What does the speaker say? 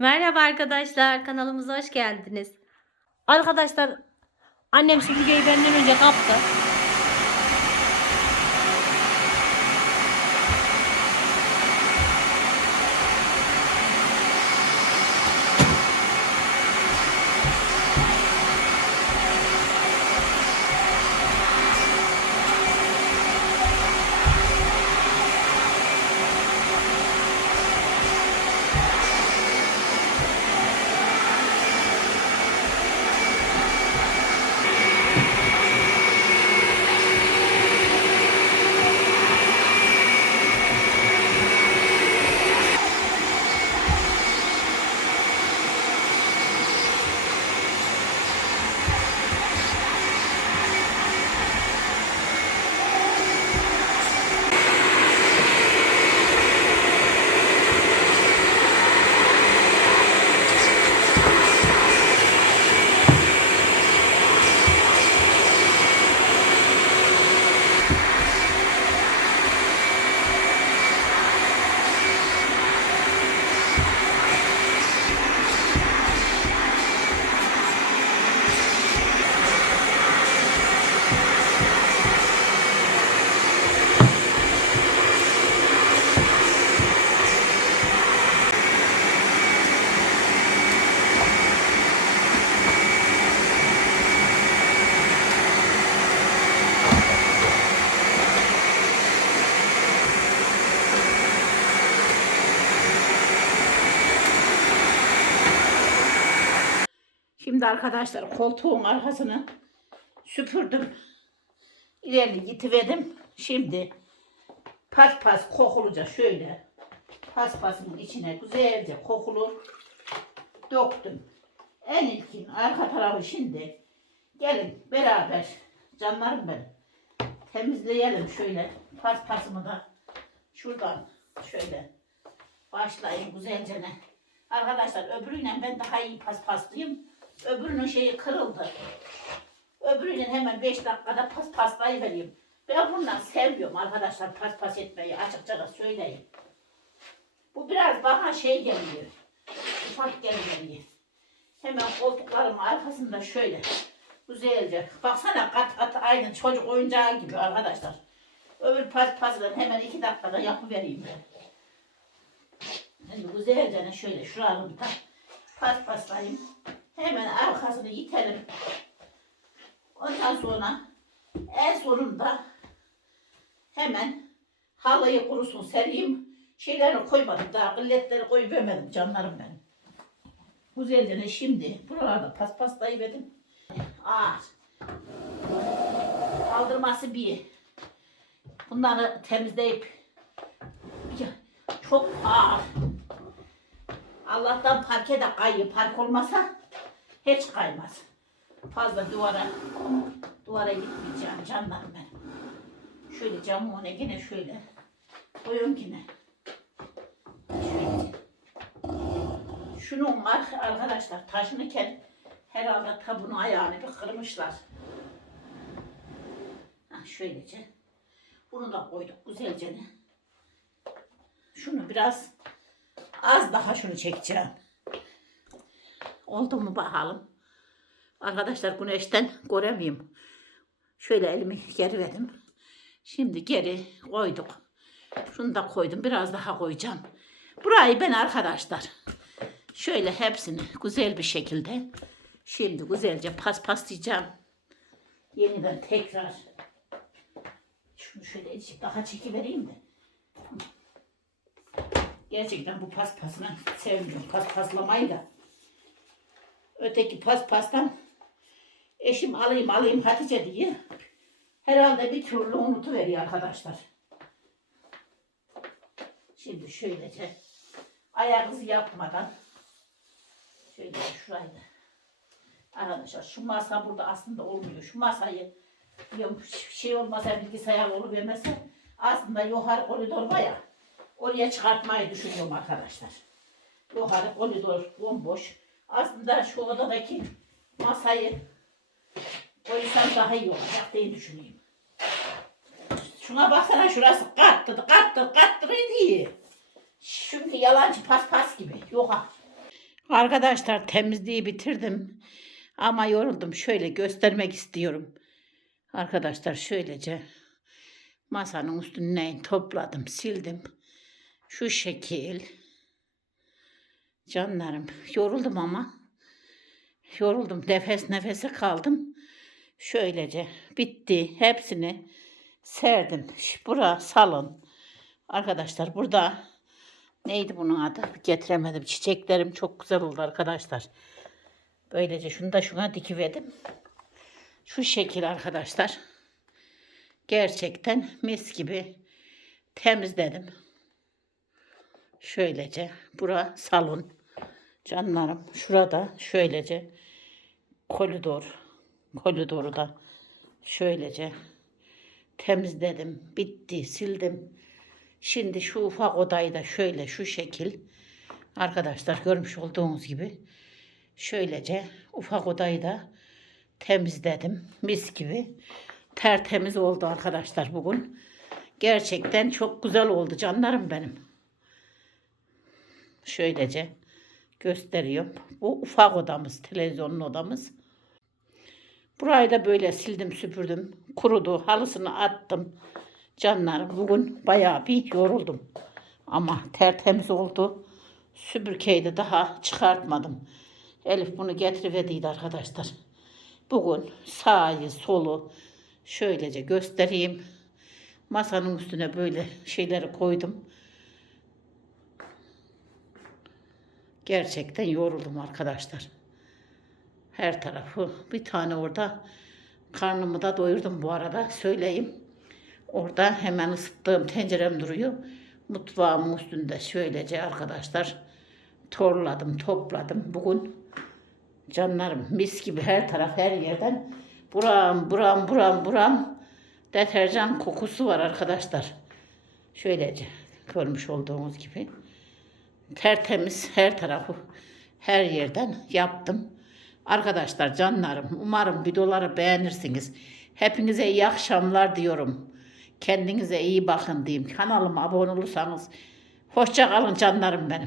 Merhaba arkadaşlar, kanalımıza hoş geldiniz. Arkadaşlar, annem süpürgeyi benden önce kaptı. Şimdi arkadaşlar koltuğun arkasını süpürdüm. İleri gitiverdim. Şimdi paspas kokuluca şöyle paspasın içine güzelce kokulu döktüm. En ilkin arka tarafı şimdi gelin beraber canlarım benim temizleyelim şöyle paspasımı da şuradan şöyle başlayayım güzelce ne. Arkadaşlar öbürüyle ben daha iyi paspaslıyım. Öbürünün şeyi kırıldı. Öbürünün hemen 5 dakikada paspaslayı vereyim. Ben bundan sevmiyorum arkadaşlar paspas etmeyi açıkça da söyleyeyim. Bu biraz bana şey geliyor. Ufak geliyor. Hemen koltuklarımın arkasında şöyle güzelce. Baksana kat kat aynı çocuk oyuncağı gibi arkadaşlar. Öbür paspasla hemen iki dakikada yapıvereyim ben. Şimdi güzelce şöyle şuralarını da paspaslayayım. Hemen arkasını itelim. Ondan sonra en sonunda hemen halıyı kurusun sereyim. Şeylerini koymadım daha kılletleri koyuvermedim canlarım benim. Güzelce ne şimdi buralarda paspaslayıverdim. Ağır. Kaldırması bir. Bunları temizleyip çok ağır. Allah'tan parke de kayıyor. Park olmasa hiç kaymaz. Fazla duvara duvara gitmeyeceğim canlarım benim. Şöyle camı ona yine şöyle koyun yine. Şöyle. Şunun var arkadaşlar taşınırken herhalde tabunun ayağını bir kırmışlar. Ha, şöylece. Bunu da koyduk güzelce. Şunu biraz az daha şunu çekeceğim. Oldu mu bakalım. Arkadaşlar güneşten göremiyorum. Şöyle elimi geri verdim. Şimdi geri koyduk. Şunu da koydum. Biraz daha koyacağım. Burayı ben arkadaşlar şöyle hepsini güzel bir şekilde şimdi güzelce paspaslayacağım. Yeniden tekrar şunu şöyle azıcık daha çekivereyim de. Gerçekten bu paspasını sevmiyorum. Paspaslamayı da. Öteki paspastan eşim alayım alayım Hatice diye. Herhalde bir türlü unutuveriyor arkadaşlar. Şimdi şöylece ayağınızı yapmadan şöyle şurayı da. Arkadaşlar şu masa burada aslında olmuyor. Şu masayı diyorum, şey olmasa bilgisayar oluvermese aslında yukarı koridor var ya oraya çıkartmayı düşünüyorum arkadaşlar. Yukarı koridor bomboş. Aslında şu odadaki masayı koysam daha iyi olacak diye düşünüyorum. Şuna baksana şurası kattı, kattı, kattı diye. Çünkü yalancı paspas gibi. Yok ha. Arkadaşlar temizliği bitirdim. Ama yoruldum. Şöyle göstermek istiyorum. Arkadaşlar şöylece masanın üstünden topladım, sildim. Şu şekil. Canlarım yoruldum ama. Yoruldum. Nefes nefese kaldım. Şöylece bitti. Hepsini serdim. Bura salon. Arkadaşlar burada neydi bunun adı? Getiremedim. Çiçeklerim çok güzel oldu arkadaşlar. Böylece şunu da şuna dikiverdim. Şu şekil arkadaşlar. Gerçekten mis gibi temizledim. Şöylece. Bura salon. Canlarım. Şurada şöylece koridor. Koridoru da şöylece temizledim. Bitti. Sildim. Şimdi şu ufak odayı da şöyle şu şekil. Arkadaşlar görmüş olduğunuz gibi şöylece ufak odayı da temizledim. Mis gibi tertemiz oldu arkadaşlar bugün. Gerçekten çok güzel oldu canlarım benim. Şöylece gösteriyorum. Bu ufak odamız, televizyonun odamız. Burayı da böyle sildim süpürdüm. Kurudu. Halısını attım. Canlarım bugün bayağı bir yoruldum. Ama tertemiz oldu. Süpürgeyi de daha çıkartmadım. Elif bunu getiriverdiydi arkadaşlar. Bugün sağı solu şöylece göstereyim. Masanın üstüne böyle şeyleri koydum. Gerçekten yoruldum arkadaşlar. Her tarafı bir tane orada karnımı da doyurdum bu arada söyleyeyim. Orada hemen ısıttığım tencerem duruyor. Mutfağımın üstünde şöylece arkadaşlar torladım, topladım. Bugün canlarım mis gibi her taraf her yerden buram buram buram buram deterjan kokusu var arkadaşlar. Şöylece görmüş olduğunuz gibi tertemiz her tarafı her yerden yaptım. Arkadaşlar canlarım umarım videoları beğenirsiniz. Hepinize iyi akşamlar diyorum. Kendinize iyi bakın diyeyim. Kanalıma abone olursanız hoşça kalın canlarım benim.